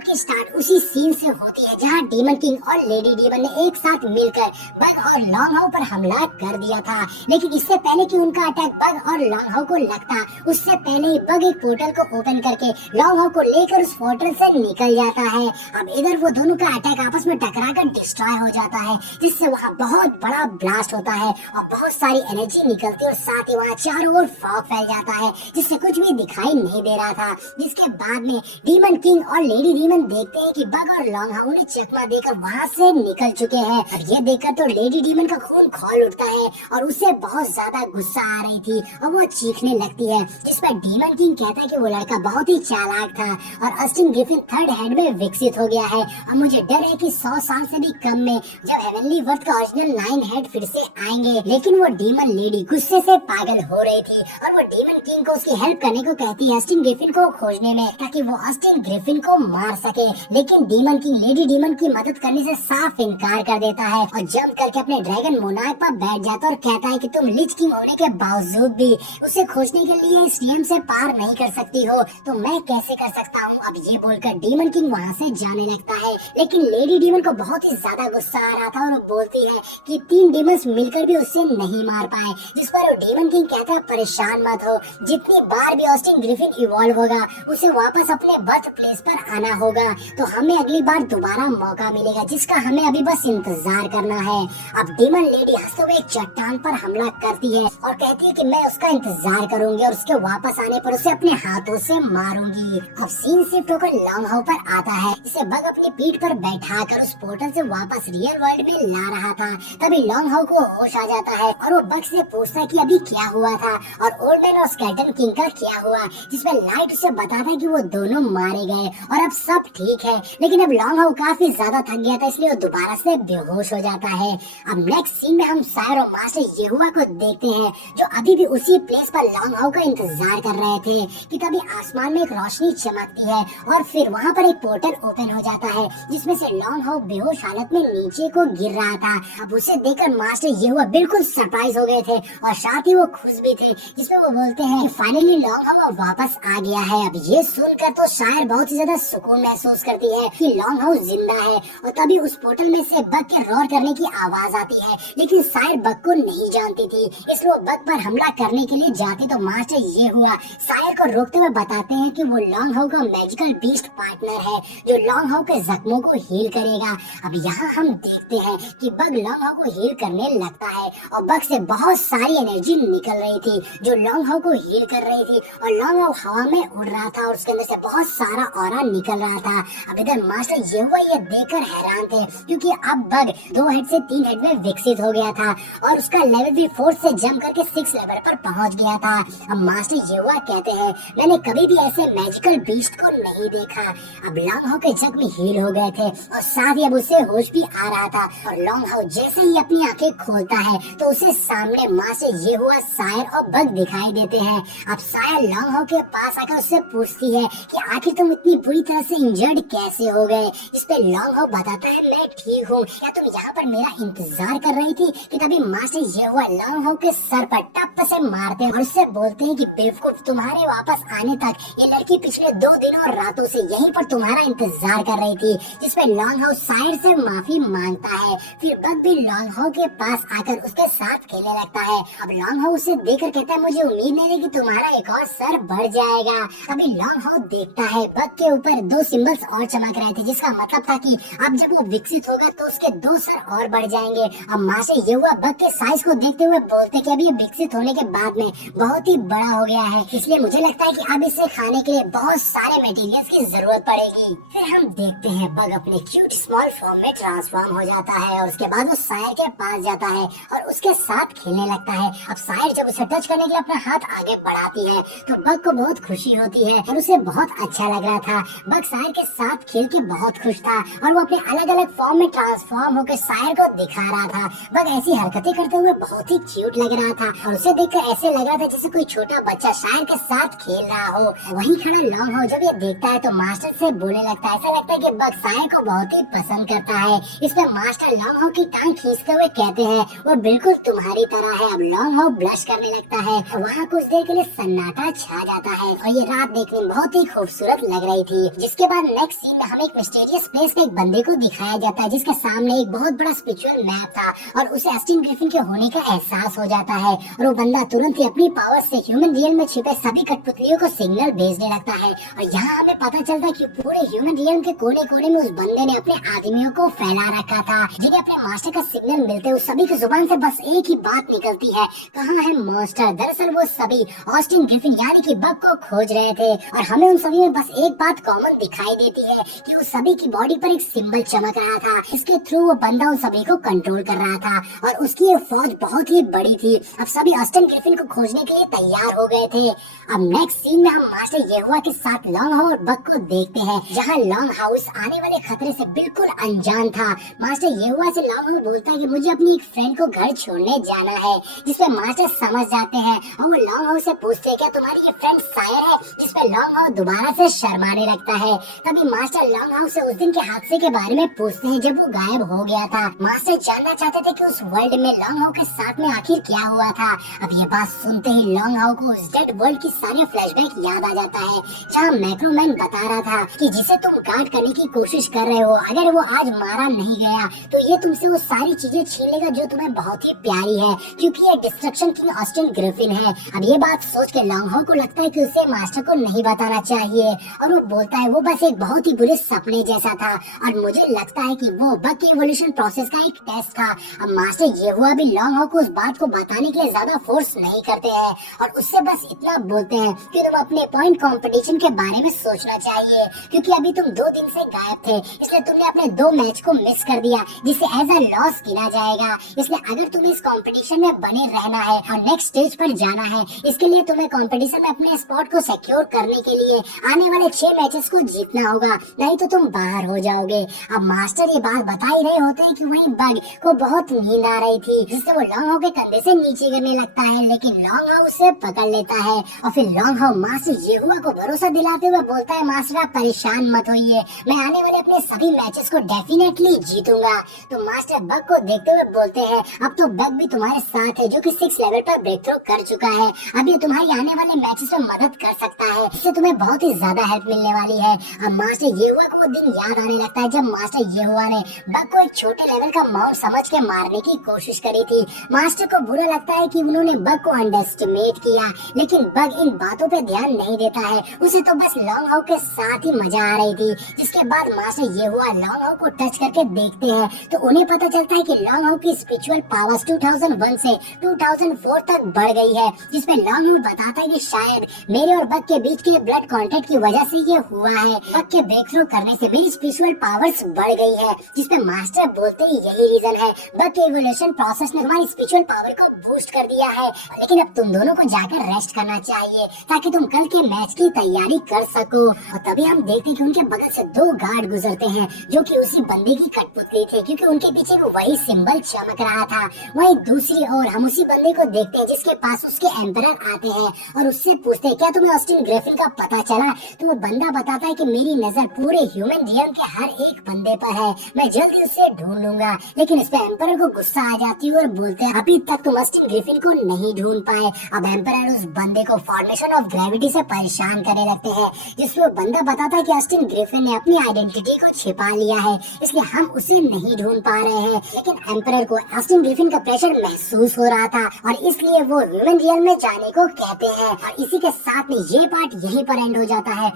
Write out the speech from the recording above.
Episode की start उसी scene से होती है जहां डीमन किंग और लेडी डीमन ने एक साथ मिलकर बग और लॉन्ग हाउ पर हमला कर दिया था। लेकिन इससे पहले कि उनका अटैक बग और लॉन्ग हाउ को लगता, उससे पहले ही बग एक पोर्टल को ओपन करके लॉन्ग हाउ को लेकर उस पोर्टल से निकल जाता है। अब इधर वो दोनों का अटैक आपस में टकराकर डिस्ट्रॉय हो जाता है, जिससे वहाँ बहुत बड़ा ब्लास्ट होता है और बहुत सारी एनर्जी निकलती है और साथ ही वहाँ चारों ओर फॉग फैल जाता है, जिससे कुछ भी दिखाई नहीं दे रहा था। जिसके बाद में डीमन किंग और लेडी डीमन देखते हैं कि बग और लॉन्ग हाउ ने चकमा देकर वहाँ से निकल चुके हैं। और ये देखकर तो लेडी डीमन का खून खौल उठता है और उसे बहुत ज्यादा गुस्सा आ रही थी और वो चीखने लगती है, जिस पर डीमन किंग कहता है कि वो लड़का बहुत ही चालाक था और ऑस्टिन ग्रिफिन थर्ड हेड में विकसित हो गया है। और मुझे डर है कि 100 साल से भी कम में जब हेवनली वर्थ का ओरिजिनल 9 हेड फिर से आएंगे। लेकिन वो डीमन लेडी गुस्से से पागल हो रही थी और वो डीमन किंग को उसकी हेल्प करने को कहती है ऑस्टिन ग्रिफिन को खोजने में, ताकि वो ऑस्टिन ग्रिफिन को मार सके। लेकिन डीमन किंग लेडी डीमन की मदद करने से साफ इनकार कर देता है और जंप करके अपने ड्रैगन मोनार्क पर बैठ जाता है और कहता है कि तुम लिच किंग होने के बावजूद भी उसे खोजने के लिए इस नियम से पार नहीं कर सकती हो, तो मैं कैसे कर सकता हूँ। अब ये बोलकर डीमन किंग वहाँ से जाने लगता है। लेकिन लेडी डीमन को बहुत ही ज्यादा गुस्सा आ रहा था और वो बोलती है कि 3 डीमंस मिलकर भी उससे नहीं मार पाए। जिस पर डीमन किंग कहता है परेशान मत हो, जितनी बार भी ऑस्टिन ग्रिफिन इवॉल्व होगा उसे वापस अपने बर्थ प्लेस पर आना होगा, तो हमें अगली बार दोबारा मौका मिलेगा, जिसका हमें अभी बस इंतजार करना है। अब डीमन लेडी हंसते हुए एक चट्टान पर हमला करती है और कहती है कि मैं उसका इंतजार करूंगी और उसके वापस आने पर उसे अपने हाथों से मारूंगी। अब सीन शिफ्ट होकर लॉन्ग हाउ पर आता है, जिसे बग अपनी पीठ पर बैठाकर उस पोर्टल से वापस रियल वर्ल्ड में ला रहा था। तभी लॉन्ग हाउ को होश आ जाता है और वो बग से पूछता है कि अभी क्या हुआ था और ओल्ड मैन और स्केलेटन किंग का क्या हुआ, जिसमें लाइट उसे बताता है कि वो दोनों मारे गए और अब सब ठीक है। लेकिन अब लॉन्ग हाउ काफी ज्यादा थक गया था, इसलिए वो दोबारा से बेहोश हो जाता है। अब नेक्स्ट सीन में हम सायर और मास्टर येहुआ को देखते हैं, जो अभी भी उसी प्लेस पर लॉन्ग हाउ का इंतजार कर रहे थे कि तभी आसमान में एक रोशनी चमकती है और फिर वहाँ पर एक पोर्टल ओपन हो जाता है, जिसमें से लॉन्ग हाउ बेहोश हालत में नीचे को गिर रहा था। अब उसे देखकर मास्टर येहुआ बिल्कुल सरप्राइज हो गए थे और साथ ही वो खुश भी थे, जिसमें वो बोलते हैं कि फाइनली लॉन्ग हाउ वापस आ गया है। अब ये सुनकर तो शायर बहुत ही ज्यादा सुकून महसूस करती है कि लॉन्ग हाउ जिंदा है। और तभी उस पोर्टल में से बग के रोर करने की आवाज आती है, लेकिन शायर बग को नहीं जानती थी, इसलिए वो बग पर हमला करने के लिए जाती तो मास्टर येहुआ शायर को रोकते हुए बताते हैं कि वो लॉन्ग हाउ का मैजिकल बीस्ट पार्टनर है, जो लॉन्ग हाउ के जख्मों को हील करेगा। अब यहाँ हम देखते हैं कि बग लॉन्ग हाउ को हील करने लगता है और बग से बहुत सारी एनर्जी निकल रही थी जो लॉन्ग हाउ को हील कर रही थी और लॉन्ग हाउ हवा में उड़ रहा था और उसके अंदर से बहुत सारा ऑरा निकल रहा था। अब इधर मास्टर येहुआ ये देखकर हैरान थे, क्योंकि अब बग 2 हेड से 3 हेड में विकसित हो गया था और उसका लेवल भी 4 से जंप करके 6 लेवल पर पहुंच गया था। अब मास्टर येहुआ कहते हैं मैंने कभी भी ऐसे मैजिकल बीस्ट को नहीं देखा। अब लॉन्ग हाउ के जख्म हील हो गए थे और साथ ही अब उसे होश भी आ रहा था और लॉन्ग हाउ जैसे ही अपनी आंखें खोलता है तो उसे सामने मास्टर येहुआ शायर और बग दिखाई देते हैं। अब शायर लॉन्ग हाउ के पास आकर उससे पूछती है कि आखिर तुम इतनी बुरी तरह से इंजर्ड कैसे हो गए। इस पे लॉन्ग हाउ बताता है मैं ठीक हूँ, क्या तुम यहाँ पर मेरा इंतजार कर रही थी। कि तभी मास्टर येहुआ लॉन्ग हाउ के सर पर टप से मारते हैं और उससे बोलते हैं कि बेवकूफ, तुम्हारे वापस आने तक ये लड़की पिछले 2 दिनों और रातों से यहीं पर तुम्हारा इंतजार कर रही थी। जिसपे लॉन्ग हाउ शायर से माफी मांगता है। फिर बग भी लॉन्ग हाउ के पास आकर उसके साथ खेलने लगता है। अब लॉन्ग हाउ उसे देखकर कहता है मुझे उम्मीद नहीं थी कि तुम्हारा एक और सर बढ़ जाएगा। अभी लॉन्ग हाउ देखता है बग के ऊपर 2 सिंबल्स और चमक रहे थे, जिसका मतलब था कि अब जब वो विकसित होगा तो उसके 2 सर और बढ़ जाएंगे। अब मास्टर येहुआ बग के साइज को देखते हुए बोलते कि अभी ये विकसित होने के बाद में बहुत ही बड़ा हो गया है, इसलिए मुझे लगता है कि अब इसे खाने के लिए बहुत सारे मटेरियल्स की जरूरत पड़ेगी। फिर हम देखते हैं बग अपने क्यूट स्मॉल फॉर्म में ट्रांसफॉर्म हो जाता है और उसके बाद वो शायर के पास जाता है और उसके साथ खेलने लगता है। अब शायर जब उसे टच करने के लिए अपना हाथ आगे बढ़ाती है तो बग को बहुत खुशी होती है और उसे बहुत अच्छा लग रहा था। बग शायर के साथ खेल के बहुत खुश था और वो अपने अलग अलग फॉर्म में ट्रांसफॉर्म होकर शायर को दिखा रहा था। बग ऐसी हरकतें करते हुए बहुत ही क्यूट लग रहा था और उसे देखकर ऐसे लग रहा था जैसे कोई छोटा बच्चा शायर के साथ खेल रहा हो। वहीं खड़ा लॉन्ग हाउ जब ये देखता है तो मास्टर से बोलने लगता है। ऐसा लगता है कि बग शायर को बहुत ही पसंद करता है। इस पर मास्टर लॉन्ग हाउ की टांग खींचते हुए कहते हैं वो बिल्कुल तुम्हारी तरह है। अब लॉन्ग हाउ ब्लश करने लगता है। वहाँ कुछ देर के लिए सन्नाटा छा जाता है और ये रात देखने में बहुत ही खूबसूरत लग रही थी। जिसके बाद नेक्स्ट सीन में हमें एक मिस्टीरियस प्लेस पे एक बंदे को दिखाया जाता है जिसके सामने एक बहुत बड़ा स्पिरिचुअल मैप था और उसे ऑस्टिन ग्रिफिन के होने का एहसास हो जाता है और वो बंदा तुरंत ही अपनी पावर से ह्यूमन रियल में छिपे सभी कठपुतलियों को सिग्नल भेजने लगता है। और यहाँ हमें पता चलता है कि पूरे ह्यूमन रियल के कोने कोने में उस बंदे ने अपने आदमियों को फैला रखा था जिन्हें अपने मास्टर का सिग्नल मिलते उस सभी की जुबान से बस एक ही बात निकलती है, कहाँ है मॉन्स्टर। दरअसल वो सभी ऑस्टिन ग्रिफिन यानी कि बग को खोज रहे थे और हमें उन सभी में बस एक बात कॉमन दिखाई देती है कि उस सभी की बॉडी पर एक सिंबल चमक रहा था, इसके थ्रू वो बंदा उन सभी को कंट्रोल कर रहा था और उसकी ये फौज बहुत ही बड़ी थी। अब सभी ऑस्टिन ग्रिफिन को खोजने के लिए तैयार हो गए थे। अब नेक्स्ट सीन में हम मास्टर येहुआ के साथ लॉन्ग हाउ और बग को देखते हैं जहाँ लॉन्ग हाउस आने वाले खतरे से बिल्कुल अनजान था। मास्टर येहुआ से लॉन्ग हाउ बोलता है कि मुझे अपनी एक फ्रेंड को घर छोड़ने जाना है, जिसपे मास्टर समझ जाते हैं और वो लॉन्ग हाउ से पूछते हैं क्या तुम्हारी ये फ्रेंड सायर है, जिसपे लॉन्ग हाउ दोबारा से शर्माने लगता है। तभी मास्टर लॉन्ग हाउ से उस दिन के हादसे के बारे में पूछते हैं जब वो गायब हो गया था। मास्टर जानना चाहते थे कि उस वर्ल्ड में लॉन्ग हाउ के साथ में आखिर क्या हुआ था। अब ये बात सुनते ही लॉन्ग हाउ को उस डेड वर्ल्ड की सारे फ्लैशबैक याद आ जाता है जहाँ मैक्रोमैन बता रहा था कि जिसे तुम गार्ड करने की कोशिश कर रहे हो, अगर वो आज मारा नहीं गया तो ये तुमसे वो सारी चीजें छीन लेगा जो तुम्हें बहुत ही प्यारी है, क्योंकि ये डिस्ट्रक्शन किंग ऑस्टिन ग्रिफिन है। अब ये बात सोच के लॉन्ग हाउ को लगता है कि उसे मास्टर को नहीं बताना चाहिए और वो बोलता है वो बस एक बहुत ही बुरे सपने जैसा था और मुझे लगता है कि वो बग की इवोल्यूशन प्रोसेस का एक टेस्ट था। अब मास्टर येहुआ भी लॉन्ग हाउ को उस बात को बताने के लिए ज्यादा फोर्स नहीं करते हैं और उससे बस इतना बोलते हैं कि तुम अपने पॉइंट कंपटीशन के बारे में सोचना चाहिए, क्योंकि अभी तुम 2 दिन से गायब थे, इसलिए तुमने अपने 2 मैच को मिस कर दिया जिसे एज अ लॉस गिना जाएगा। इसलिए अगर तुम्हें इस कंपटीशन में बने रहना है और नेक्स्ट स्टेज पर जाना है, इसके लिए तुम्हें कंपटीशन में अपने स्पॉट को सिक्योर करने के लिए आने वाले 6 मैचेस को जीतना होगा, नहीं तो तुम बाहर हो जाओगे। अब मास्टर ये बात बता ही रहे होते हैं कि वहीं बग को बहुत नींद आ रही थी, जिससे वो लॉन्ग हाउ के कंधे से नीचे गिरने लगता है, लेकिन लॉन्ग हाउ उसे पकड़ लेता है और फिर लॉन्ग हाउ मास्टर येहुआ को भरोसा दिलाते हुए बोलता है मास्टर आप परेशान मत होइए, मैं आने वाले अपने सभी मैचेस को डेफिनेटली जीतूंगा। तो मास्टर बग को देखते हुए बोलते हैं अब तो बग भी तुम्हारे साथ है जो कि 6 लेवल पर ब्रेक थ्रू कर चुका है, अब ये तुम्हारी आने वाले मैचेस में मदद कर सकता है, इससे तुम्हें बहुत ही ज्यादा हेल्प मिलने वाली है। अब मास्टर येहुआ को वो दिन याद आने लगता है जब मास्टर येहुआ ने बग को एक छोटे लेवल का माउंट समझ के मारने की कोशिश करी थी। मास्टर को बुरा लगता है कि उन्होंने बग को अंडरएस्टिमेट किया, लेकिन बग इन बातों पे ध्यान नहीं देता है, उसे तो बस लॉन्ग हाउ के साथ ही मजा आ रही थी। जिसके बाद मास्टर येहुआ लॉन्ग हाउ को टच करके देखते हैं तो उन्हें पता चलता है कि लॉन्ग हाउ की स्पिरिचुअल पावर्स 2001 से 2004 तक बढ़ गई है, जिसमें लॉन्ग हाउ बताता है कि शायद मेरे और बग के बीच के ब्लड कांटेक्ट की वजह से ये हुआ है, बग के ब्रेक थ्रू करने से मेरी स्पिरिचुअल पावर्स बढ़ गई है, जिसमें मास्टर बोलते ही यही रीजन है, बग के इवोल्यूशन प्रोसेस ने हमारी स्पिरिचुअल पावर को बूस्ट कर दिया है, लेकिन अब तुम दोनों को जाकर रेस्ट करना चाहिए ताकि तुम कल के मैच की तैयारी कर सको। और तभी हम देखते हैं कि उनके बगल से 2 गार्ड गुजरते हैं जो कि उसी बंदे की कठपुतली थे, क्योंकि उनके पीछे भी वही सिंबल चमक रहा था। वहीं दूसरी ओर हम उसी बंदे को देखते हैं जिसके पास उसके एम्परर आते हैं और उससे पूछते हैं क्या तुम्हें ऑस्टिन ग्रिफिन का पता चला। तो वो बंदा बताता है कि मेरी नजर पूरे ह्यूमन रियम के हर एक बंदे पर है, मैं जल्दी उसे ढूंढ लूंगा। लेकिन इस पे एम्परर को गुस्सा आ जाती है और बोलते हैं अभी तक तुम ऑस्टिन ग्रिफिन को नहीं ढूंढ पाए। अब एम्परर उस बंदे को फॉर्मेशन ऑफ ग्रेविटी से परेशान करने लगते हैं, जिसमें वो बंदा बताता है कि ऑस्टिन ग्रिफिन ने अपनी आइडेंटिटी को छिपा लिया है, इसलिए हम उसे नहीं ढूंढ पा रहे हैं। लेकिन एम्परर को ऑस्टिन ग्रिफिन का प्रेशर महसूस हो रहा था और इसलिए वो ह्यूमन रियल में जाने को कहते हैं और इसी के साथ में ये पार्ट यहीं पर एंड हो जाता है।